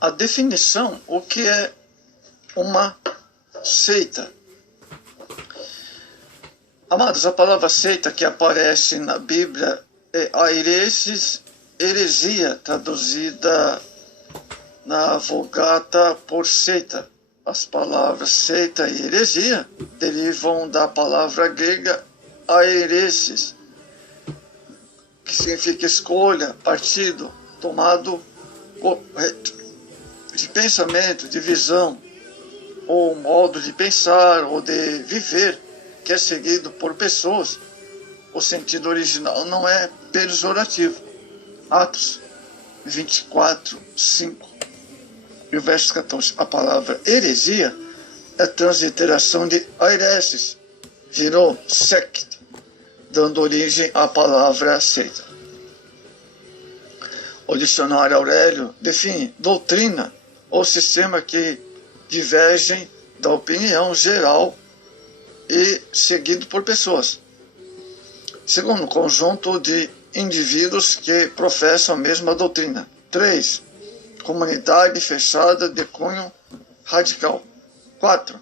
a definição, o que é uma seita. Amados, a palavra seita que aparece na Bíblia é airesis, heresia, traduzida na Vulgata por seita. As palavras seita e heresia derivam da palavra grega airesis, que significa escolha, partido, tomado de pensamento, de visão, ou modo de pensar ou de viver, que é seguido por pessoas. O sentido original não é pejorativo. Atos 24, 5 e o verso 14. A palavra heresia é transliteração de airesis, virou sect, dando origem à palavra seita. O dicionário Aurélio define doutrina ou sistema que divergem da opinião geral e seguido por pessoas. Segundo, conjunto de indivíduos que professam a mesma doutrina. 3. Comunidade fechada de cunho radical. 4.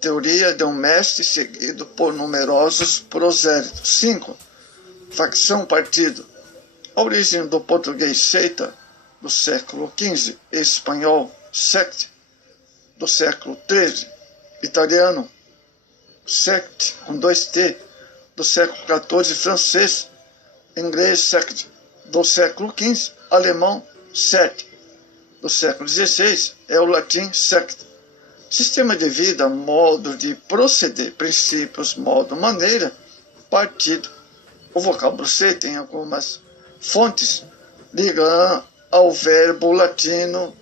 Teoria de um mestre seguido por numerosos prosélitos. 5. Facção, partido. A origem do português seita, do século XV, espanhol sect, do século XIII, italiano sect, com 2T, do século XIV, francês, inglês sect, do século XV, alemão sect, do século XVI, é o latim sect. Sistema de vida, modo de proceder, princípios, modo, maneira, partido. O vocábulo seita em algumas fontes liga ao verbo latino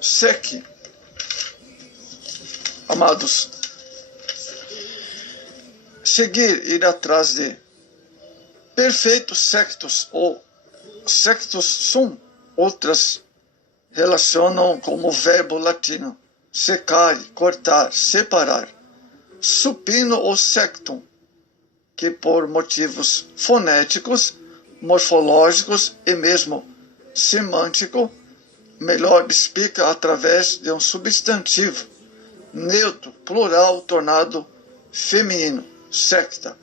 sec. Amados, seguir, ir atrás de. Perfeitos sectos ou sectus sum, outras relacionam como verbo latino secare, cortar, separar. Supino ou sectum, que por motivos fonéticos, morfológicos e mesmo semântico, melhor explica através de um substantivo neutro, plural, tornado feminino, secta.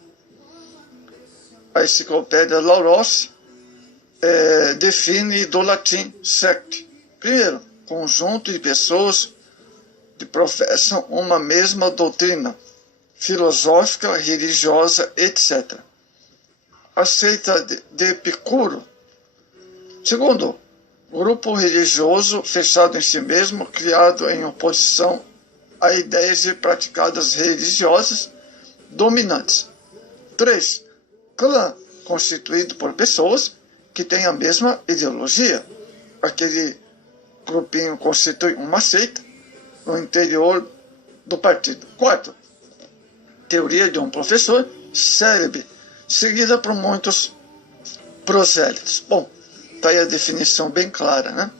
A enciclopédia Larousse define do latim sect. Primeiro, conjunto de pessoas que professam uma mesma doutrina filosófica, religiosa, etc. A seita de Epicuro. Segundo, grupo religioso fechado em si mesmo, criado em oposição a ideias e praticadas religiosas dominantes. 3. Clã, constituído por pessoas que têm a mesma ideologia. Aquele grupinho constitui uma seita no interior do partido. 4. Teoria de um professor célebre, seguida por muitos prosélitos. Bom, está aí a definição bem clara, né?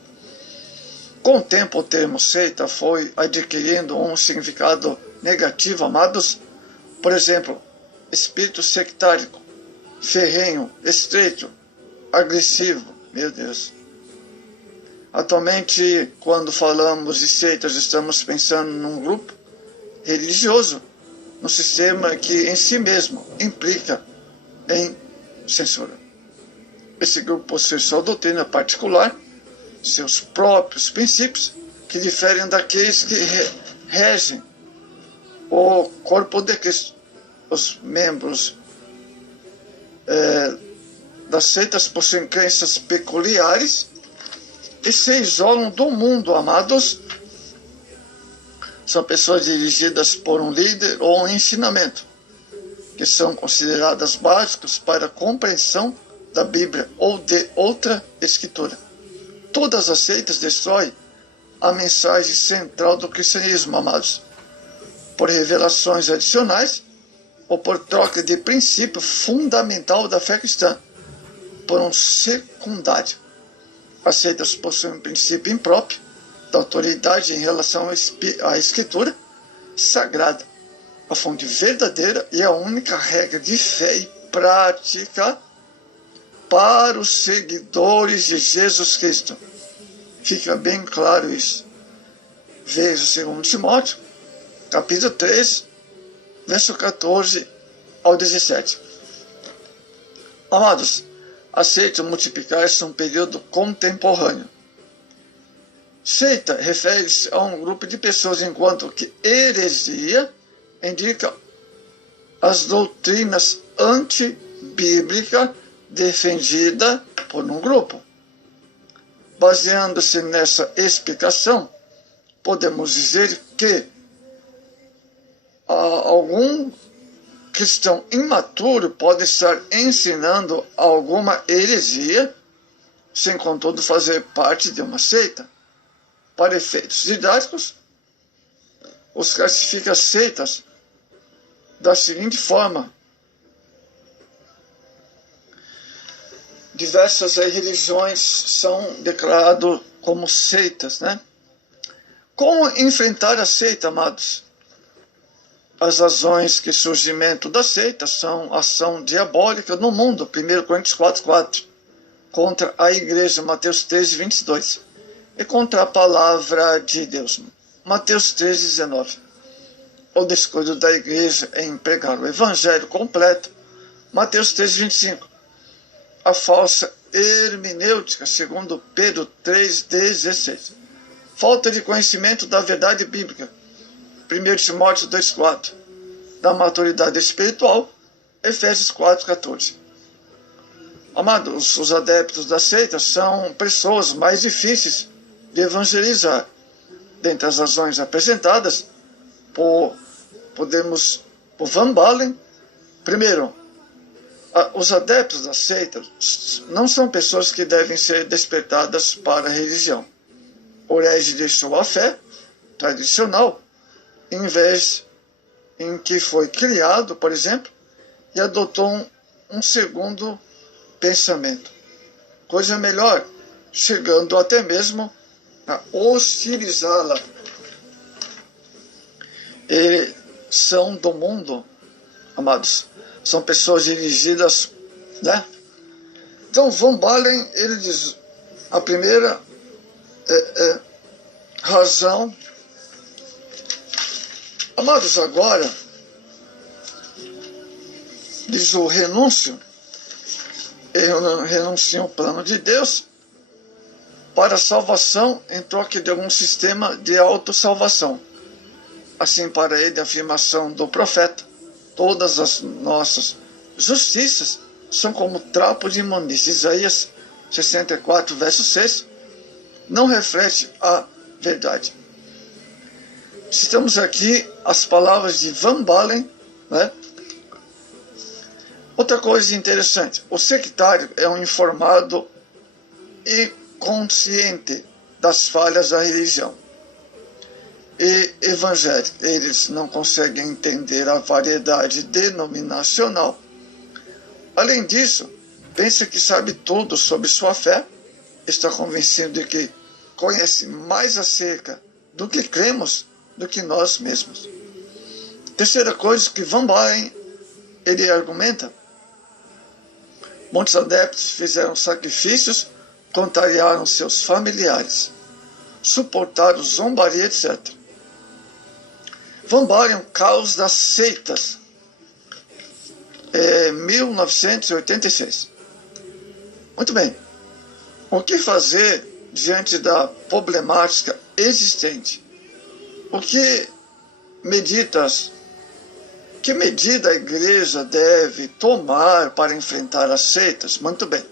Com o tempo, o termo seita foi adquirindo um significado negativo, amados. Por exemplo, espírito sectárico, ferrenho, estreito, agressivo. Meu Deus. Atualmente, quando falamos de seitas, estamos pensando num grupo religioso, num sistema que em si mesmo implica em censura. Esse grupo possui sua doutrina particular, seus próprios princípios, que diferem daqueles que regem o corpo de Cristo. Os membros das seitas possuem crenças peculiares e se isolam do mundo, amados. São pessoas dirigidas por um líder ou um ensinamento, que são consideradas básicos para a compreensão da Bíblia ou de outra escritura. Todas as seitas destroem a mensagem central do cristianismo, amados, por revelações adicionais ou por troca de princípio fundamental da fé cristã por um secundário. As seitas possuem um princípio impróprio da autoridade em relação à escritura sagrada, a fonte verdadeira e a única regra de fé e prática para os seguidores de Jesus Cristo. fica bem claro isso. Veja 2 Timóteo, capítulo 3, verso 14 ao 17. Amados, a seita multiplicar-se num período contemporâneo. Seita refere-se a um grupo de pessoas, enquanto que heresia indica as doutrinas antibíblicas defendidas por um grupo. Baseando-se nessa explicação, podemos dizer que algum cristão imaturo pode estar ensinando alguma heresia, sem contudo fazer parte de uma seita. Para efeitos didáticos, os classifica seitas da seguinte forma: diversas religiões são declaradas como seitas, né? Como enfrentar a seita, amados? As razões que surgimento da seita são ação diabólica no mundo, 1 Coríntios 4:4, contra a igreja, Mateus 13:22, e contra a palavra de Deus, Mateus 13:19. O descuido da igreja em pregar o evangelho completo, Mateus 13:25. A falsa hermenêutica, segundo Pedro 3:16. Falta de conhecimento da verdade bíblica, 1 Timóteo 2:4. Da maturidade espiritual, Efésios 4:14. Amados, os adeptos da seita são pessoas mais difíceis de evangelizar. Dentre as razões apresentadas, por Van Balen, primeiro, os adeptos da seita não são pessoas que devem ser despertadas para a religião. Orege deixou a fé tradicional, em vez em que foi criado, por exemplo, e adotou um segundo pensamento. Coisa melhor, chegando até mesmo a hostilizá-la. Eles são do mundo, amados. São pessoas dirigidas, né? Então, Van Balen, ele diz, a primeira razão. Amados, agora, diz o renúncio, renunciam ao plano de Deus para a salvação em troca de algum sistema de autossalvação. Assim, para ele, a afirmação do profeta: todas as nossas justiças são como trapo de imundícia. Isaías 64, verso 6, não reflete a verdade. Citamos aqui as palavras de Van Balen, né? Outra coisa interessante, o sectário é um informado e consciente das falhas da religião. E evangélico, eles não conseguem entender a variedade denominacional. Além disso, pensa que sabe tudo sobre sua fé, está convencido de que conhece mais acerca do que cremos do que nós mesmos. Terceira coisa que Van Balen, ele argumenta: muitos adeptos fizeram sacrifícios, contrariaram seus familiares, suportaram zombaria, etc. Van Balen, Caos das Seitas, 1986. Muito bem. O que fazer diante da problemática existente? Que medida a igreja deve tomar para enfrentar as seitas? Muito bem.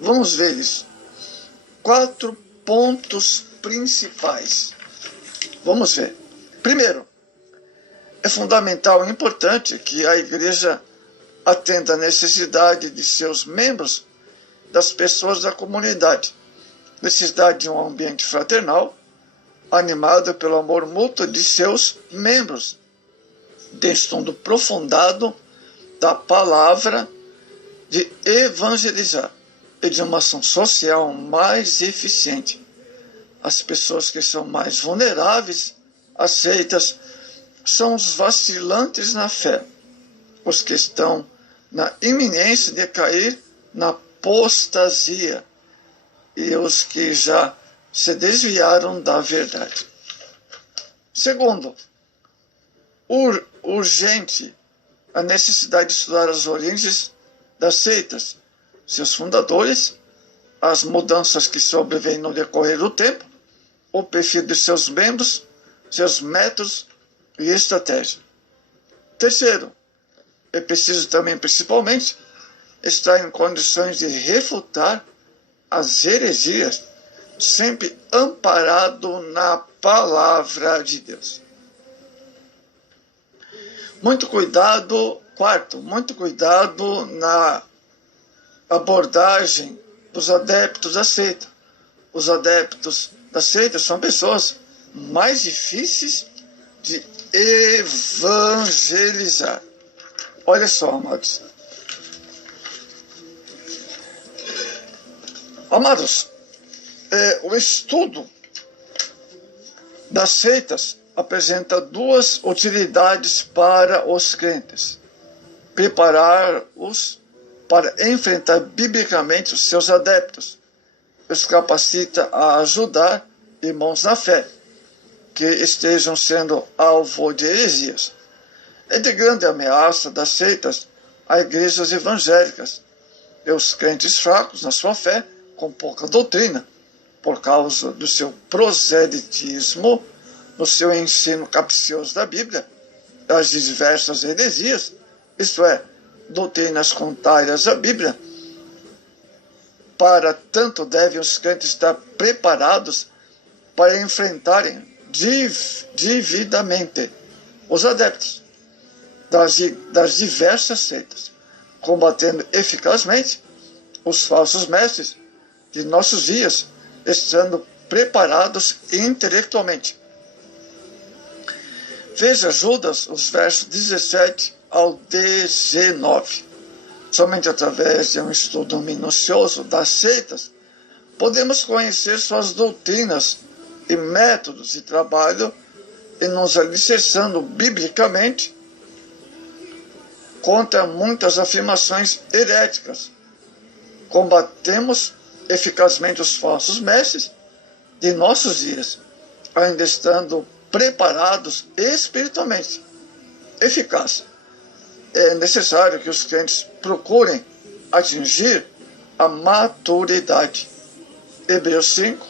Vamos ver isso. 4 pontos principais. Vamos ver. Primeiro, é fundamental e importante que a igreja atenda à necessidade de seus membros, das pessoas da comunidade. Necessidade de um ambiente fraternal, animado pelo amor mútuo de seus membros, de estudo aprofundado da palavra, de evangelizar e de uma ação social mais eficiente. As pessoas que são mais vulneráveis, aceitas, são os vacilantes na fé, os que estão na iminência de cair na apostasia, e os que já se desviaram da verdade. Segundo, urgente a necessidade de estudar as origens das seitas, seus fundadores, as mudanças que sobrevêm no decorrer do tempo, o perfil de seus membros, seus métodos e estratégia. Terceiro, é preciso também, principalmente, estar em condições de refutar as heresias, sempre amparado na palavra de Deus. Muito cuidado, quarto, muito cuidado na abordagem dos adeptos da seita. Os adeptos da seita são pessoas mais difíceis de evangelizar. Olha só, amados. Amados, o estudo das seitas apresenta duas utilidades para os crentes: preparar-os para enfrentar biblicamente os seus adeptos, os capacita a ajudar irmãos na fé que estejam sendo alvo de heresias. É de grande ameaça das seitas a igrejas evangélicas e os crentes fracos na sua fé, com pouca doutrina, por causa do seu proselitismo, no seu ensino capcioso da Bíblia, das diversas heresias, isto é, doutrinas contrárias à Bíblia. Para tanto devem os crentes estar preparados para enfrentarem devidamente os adeptos das diversas seitas, combatendo eficazmente os falsos mestres de nossos dias, estando preparados intelectualmente. Veja Judas, os versos 17 ao 19. Somente através de um estudo minucioso das seitas, podemos conhecer suas doutrinas e métodos de trabalho e nos alicerçando biblicamente contra muitas afirmações heréticas. Combatemos eficazmente os falsos mestres de nossos dias, ainda estando preparados espiritualmente. Eficaz. É necessário que os crentes procurem atingir a maturidade. Hebreus 5,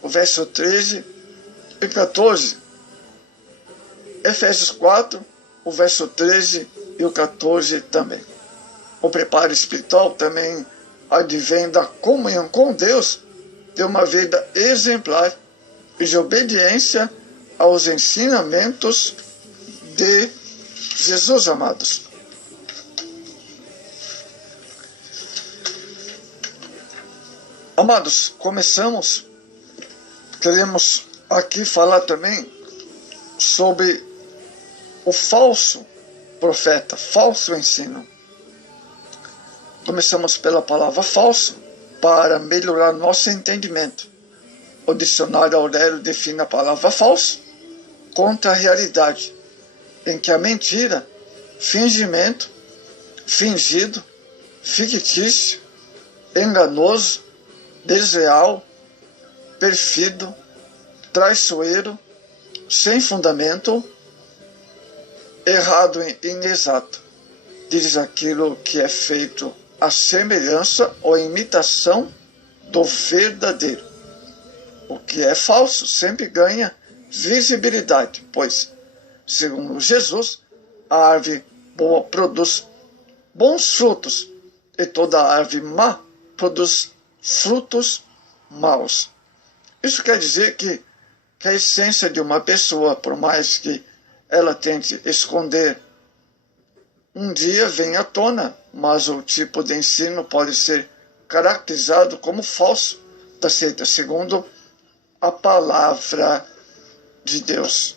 o verso 13 e 14. Efésios 4, o verso 13 e o 14 também. O preparo espiritual também advém da comunhão com Deus, de uma vida exemplar e de obediência aos ensinamentos de Jesus, amados. Amados, queremos aqui falar também sobre o falso profeta, falso ensino. Começamos pela palavra falso para melhorar nosso entendimento. O dicionário Aurélio define a palavra falso contra a realidade, em que a mentira, fingimento, fingido, fictício, enganoso, desleal, perfido, traiçoeiro, sem fundamento, errado e inexato. Diz aquilo que é feito à semelhança ou imitação do verdadeiro. O que é falso sempre ganha visibilidade, pois, segundo Jesus, a árvore boa produz bons frutos e toda árvore má produz frutos maus. Isso quer dizer que a essência de uma pessoa, por mais que ela tente esconder, um dia vem à tona, mas o tipo de ensino pode ser caracterizado como falso da seita, segundo a palavra de Deus.